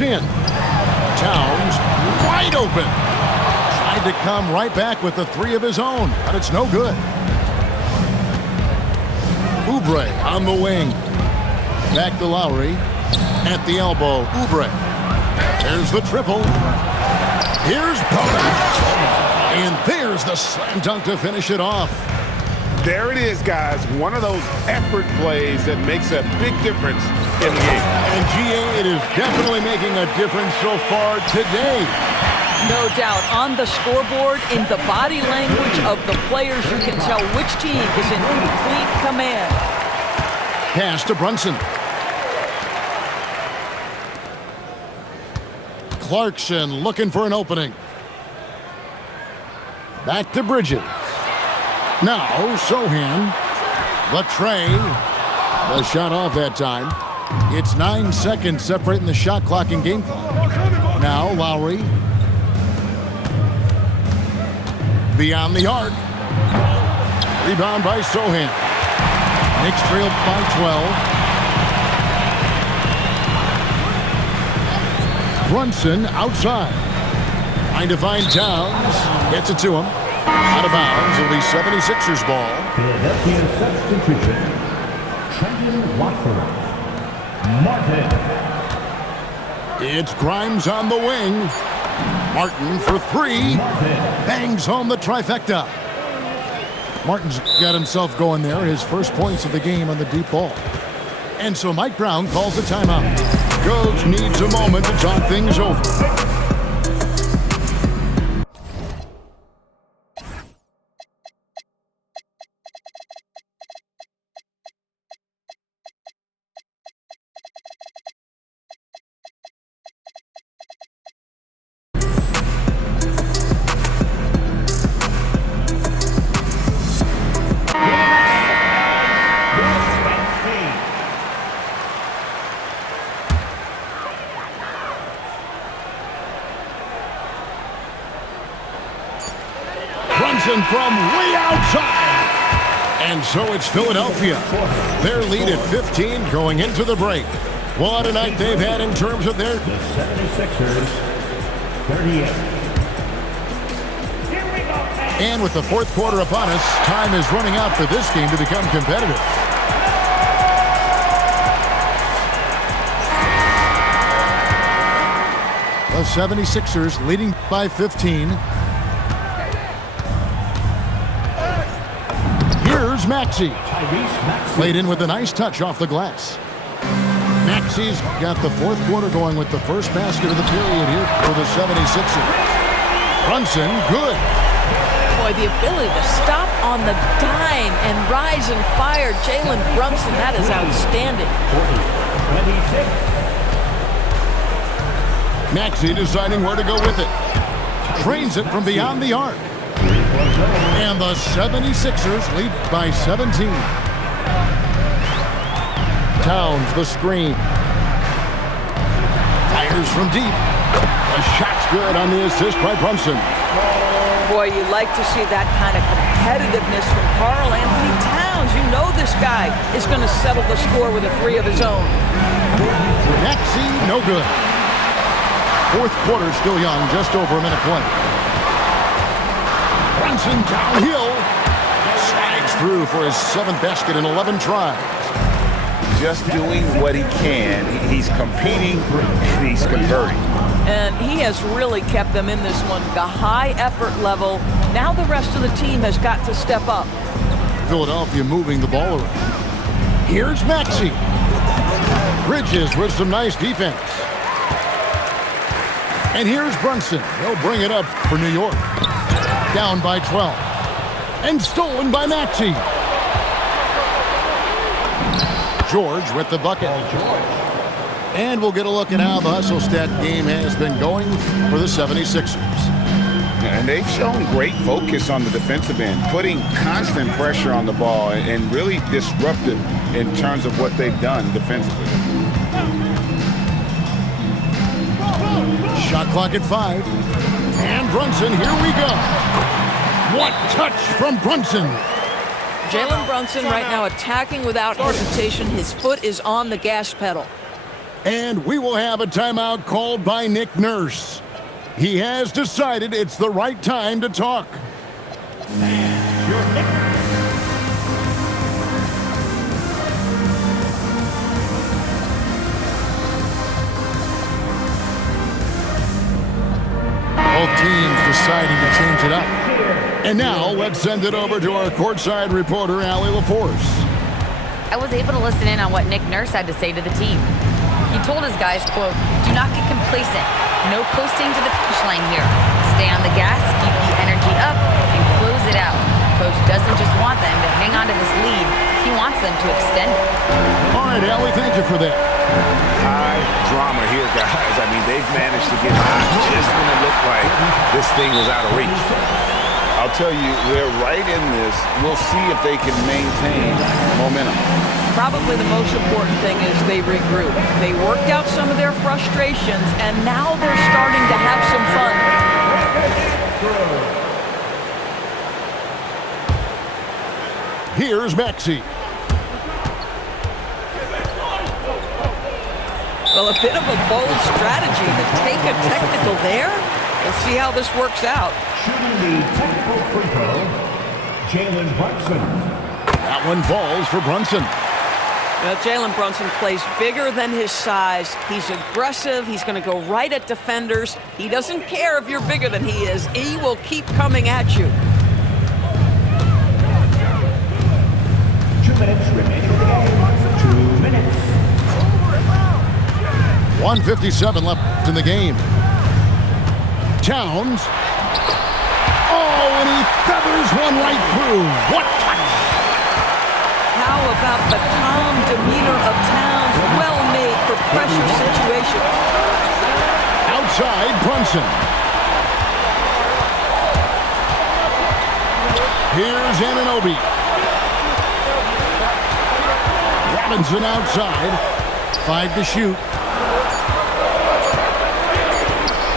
in. Towns wide open. Tried to come right back with the three of his own, but it's no good. Oubre on the wing. Back to Lowry. At the elbow, Oubre. There's the triple. Here's Bowen. And there's the slam dunk to finish it off. There it is, guys. One of those effort plays that makes a big difference in the game. And GA, it is definitely making a difference so far today. No doubt. On the scoreboard, in the body language of the players, you can tell which team is in complete command. Pass to Brunson. Clarkson looking for an opening. Back to Bridges. Now, Sohan. The tray. The shot off that time. It's 9 seconds separating the shot clock and game clock. Now, Lowry. Beyond the arc. Rebound by Sohan. Knicks trail by 12. Brunson outside. Trying to find Towns. Gets it to him. Out of bounds. It'll be 76ers ball. Philadelphia substitution. Trenton Watford. Martin. It's Grimes on the wing. Martin for three. Bangs home the trifecta. Martin's got himself going there. His first points of the game on the deep ball. And so Mike Brown calls a timeout. Coach needs a moment to talk things over. From way outside. And so it's Philadelphia. Their lead at 15 going into the break. What a night they've had in terms of their... The 76ers, 38. And with the fourth quarter upon us, time is running out for this game to become competitive. The 76ers leading by 15. Maxey. Played in with a nice touch off the glass. Maxey's got the fourth quarter going with the first basket of the period here for the 76ers. Brunson, good. Boy, the ability to stop on the dime and rise and fire Jalen Brunson, that is outstanding. 26. Maxey deciding where to go with it. Trains it from beyond the arc. And the 76ers lead by 17. Towns the screen. Fires from deep. The shot's good on the assist by Brunson. Boy, you like to see that kind of competitiveness from Karl Anthony Towns. You know this guy is going to settle the score with a three of his own. Maxey, no good. Fourth quarter still young, just over a minute play. Brunson downhill. Slides through for his seventh basket in 11 tries. Just doing what he can. He's competing, and he's converting. And he has really kept them in this one. The high effort level. Now the rest of the team has got to step up. Philadelphia moving the ball around. Here's Maxey. Bridges with some nice defense. And here's Brunson. He'll bring it up for New York. Down by 12. And stolen by Maxey. George with the bucket. And we'll get a look at how the hustle stat game has been going for the 76ers. And they've shown great focus on the defensive end, putting constant pressure on the ball and really disruptive in terms of what they've done defensively. Shot clock at 5. And Brunson, here we go. What touch from Brunson. Jalen Brunson right now attacking without hesitation. His foot is on the gas pedal. And we will have a timeout called by Nick Nurse. He has decided it's the right time to talk. Both teams deciding to change it up. And now let's send it over to our courtside reporter, Allie LaForce. I was able to listen in on what Nick Nurse had to say to the team. He told his guys, quote, "Do not get complacent. No coasting to the finish line here. Stay on the gas, keep the energy up, and close it out." Coach doesn't just want them to hang on to this lead. He wants them to extend it. All right, Allie, thank you for that. High drama here, guys. I mean, they've managed to get hot just when it looked like this thing was out of reach. I'll tell you, they're right in this. We'll see if they can maintain momentum. Probably the most important thing is they regroup. They worked out some of their frustrations, and now they're starting to have some fun. Here's Maxey. Well, a bit of a bold strategy to take a technical there. We'll see how this works out. Shooting the technical free throw, Jalen Brunson. That one falls for Brunson. Well, Jalen Brunson plays bigger than his size. He's aggressive. He's going to go right at defenders. He doesn't care if you're bigger than he is. He will keep coming at you. 2 minutes remaining in the game. 2 minutes. 1:57 left in the game. Towns. Oh, and he feathers one right through. What touch! How about the calm demeanor of Towns? Well made for pressure situations. Outside, Brunson. Here's Anunoby. Robinson outside. 5 to shoot.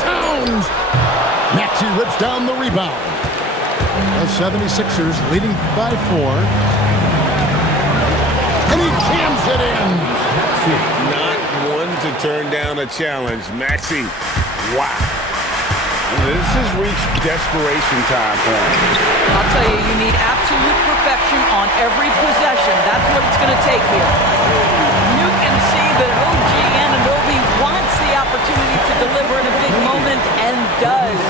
Towns. Maxey rips down the rebound. The 76ers leading by 4. And he jams it in. Not one to turn down a challenge. Maxey, wow. This has reached desperation time for him. I'll tell you, you need absolute perfection on every possession. That's what it's going to take here. You can see that OG Anunoby wants the opportunity to deliver in a big moment and does.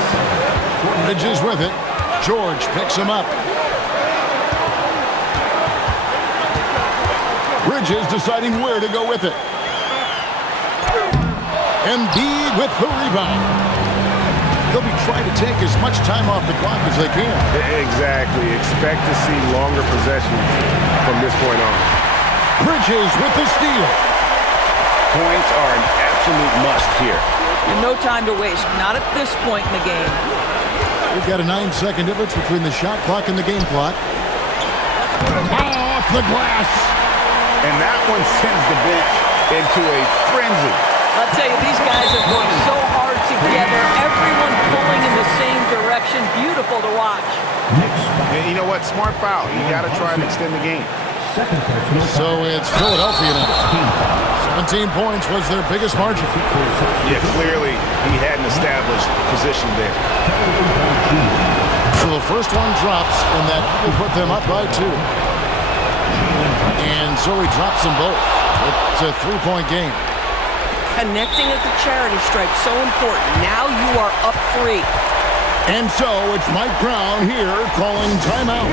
Bridges with it. George picks him up. Bridges deciding where to go with it. Embiid with the rebound. They'll be trying to take as much time off the clock as they can. Exactly. Expect to see longer possessions from this point on. Bridges with the steal. Points are an absolute must here. And no time to waste. Not at this point in the game. We've got a 9-second difference between the shot clock and the game clock. Off the glass. And that one sends the bench into a frenzy. I'll tell you, these guys have worked so hard together. Everyone pulling in the same direction. Beautiful to watch. And you know what? Smart foul. You got to try and extend the game. Second personal foul. So it's Philadelphia now. 17 points was their biggest margin. Yeah, clearly he hadn't established position there. So the first one drops, and that will put them up by 2. And so he drops them both. It's a 3-point game. Connecting at the charity stripe, so important. Now you are up 3. And so it's Mike Brown here calling timeout.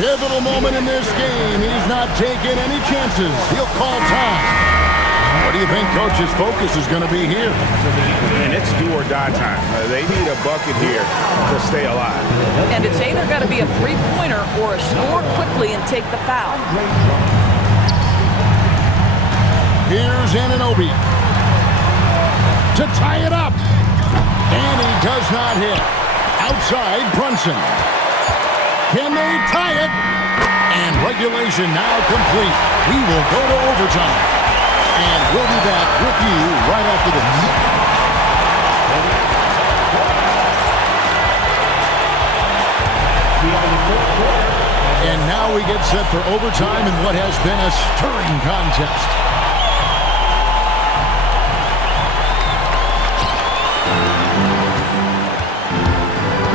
Pivotal moment in this game. He's not taking any chances. He'll call time. What do you think Coach's focus is going to be here? And it's do or die time. They need a bucket here to stay alive. And it's either got to be a three-pointer or a score quickly and take the foul. Here's Anunoby to tie it up. And he does not hit. Outside, Brunson. Can they tie it? And regulation now complete. We will go to overtime. And we'll be back with you right after this. And now we get set for overtime in what has been a stirring contest.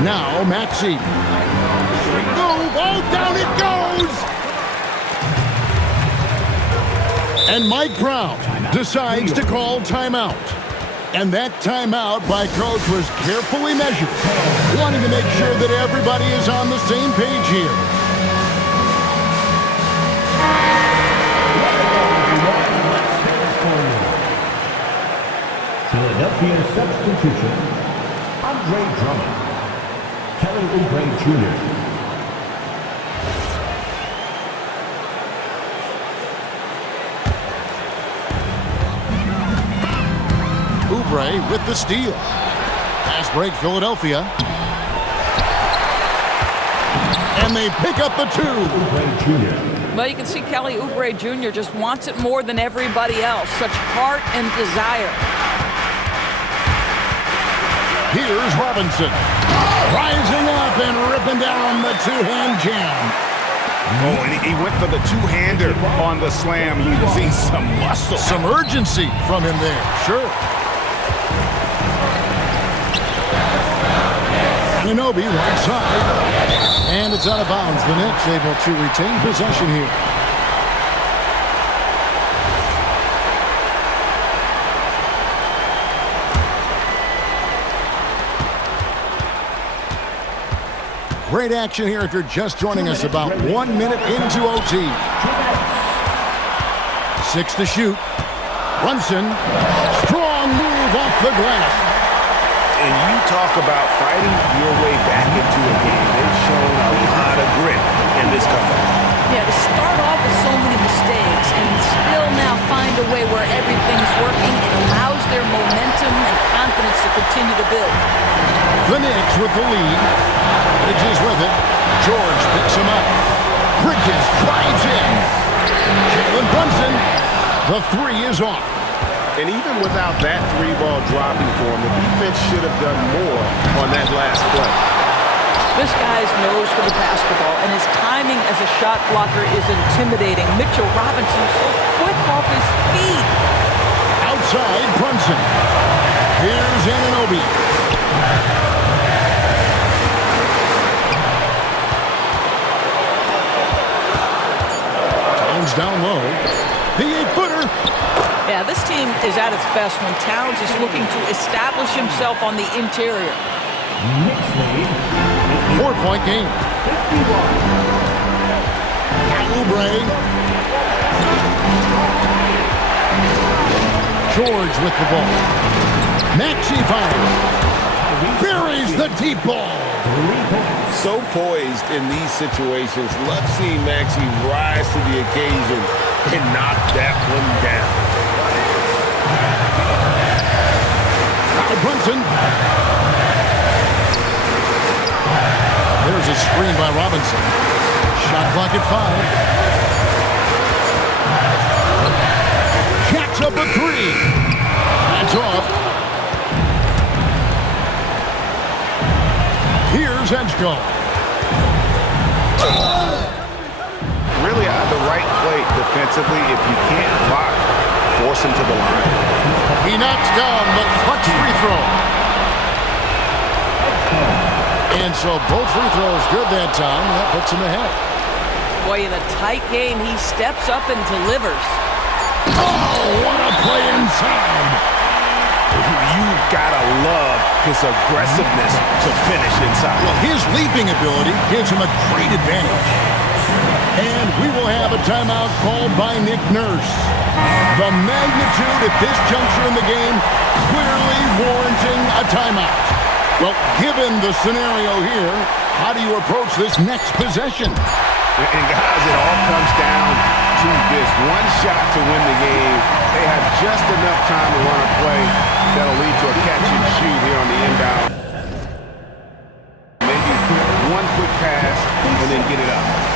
Now Maxey. Move. Oh, down it goes. And Mike Brown decides to call timeout. And that timeout by coach was carefully measured, wanting to make sure that everybody is on the same page here. Philadelphia substitution, Andre Drummond, Kelly Oubre Jr. Oubre with the steal. Pass break Philadelphia. And they pick up the two. Oubre Jr. Well, you can see Kelly Oubre Jr. just wants it more than everybody else. Such heart and desire. Here's Robinson. Rising up and ripping down the two-hand jam. Oh, and he went for the two-hander on the slam. You can see some muscle. Some urgency from him there, sure. Anunoby right side. And it's out of bounds. The Knicks able to retain possession here. Great action here if you're just joining us, about 1 minute into OT. 6 to shoot. Brunson, strong move off the glass. And you talk about fighting your way back into a game. They've shown a lot of grit in this comeback. Yeah, to start off with so many mistakes and still now find a way where everything's working, it allows their momentum and confidence to continue to build. The Knicks with the lead. Bridges with it. George picks him up. Bridges drives in. Jalen Brunson. The three is off. And even without that three ball dropping for him, the defense should have done more on that last play. This guy's nose for the basketball, and his timing as a shot blocker is intimidating. Mitchell Robinson so quick off his feet. Outside Brunson. Here's Anunoby. Down low. The 8-footer. Yeah, this team is at its best when Towns is looking to establish himself on the interior. Knicks lead. 4-point game. 51. Oubre. George with the ball. Maxey fires. Buries the deep ball. So poised in these situations. Love seeing Maxey rise to the occasion and knock that one down. Now Brunson. There's a screen by Robinson. Shot clock at 5. Jacks up a three. That's off. Here's Edgecombe. Really at the right plate defensively. If you can't block, force him to the line. He knocks down the clutch free throw. And so both free throws good that time. That puts him ahead. Boy, in a tight game, he steps up and delivers. Oh, what a play inside. You've got to love his aggressiveness to finish inside. Well, his leaping ability gives him a great advantage. And we will have a timeout called by Nick Nurse. The magnitude at this juncture in the game clearly warranting a timeout. Well, given the scenario here, how do you approach this next possession? And guys, it all comes down to this one shot to win the game. They have just enough time to run a play that'll lead to a catch and shoot here on the inbound. Maybe one quick pass and then get it up.